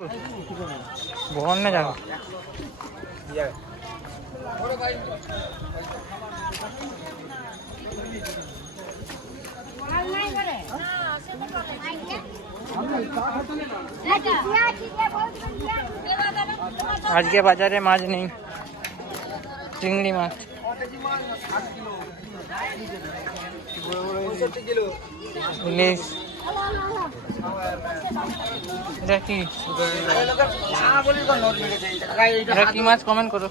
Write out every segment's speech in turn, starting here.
बहुत ना जाओ आज के बाजारे माछ नहीं चिंगड़ी माछ इलिश কি মাছ কমেন্ট করো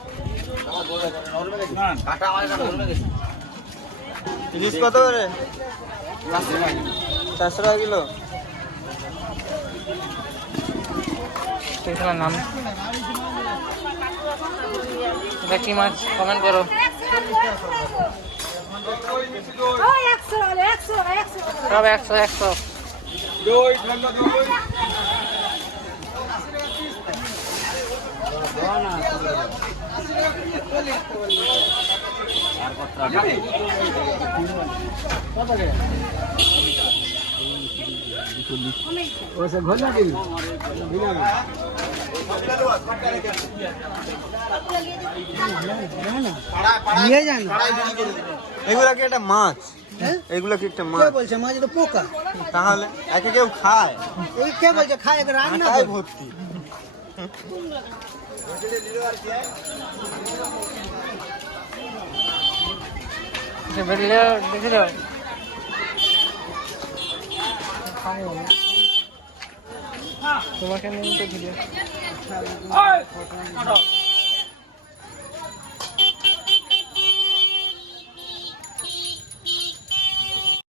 ইলিশ কত করে 400 টাকা কিলো নাম এটা কি মাছ কমেন্ট করো সব 100 এগুলা কি একটা মাছ? এগুলা কি একটা মাছ? বলছে মাছ তো পোকা। তাহলে একে কেউ খায়? এই কে বলছে খায়? রান্না খায় ভর্তি। তোমাকে নিয়ে তো ভিডিও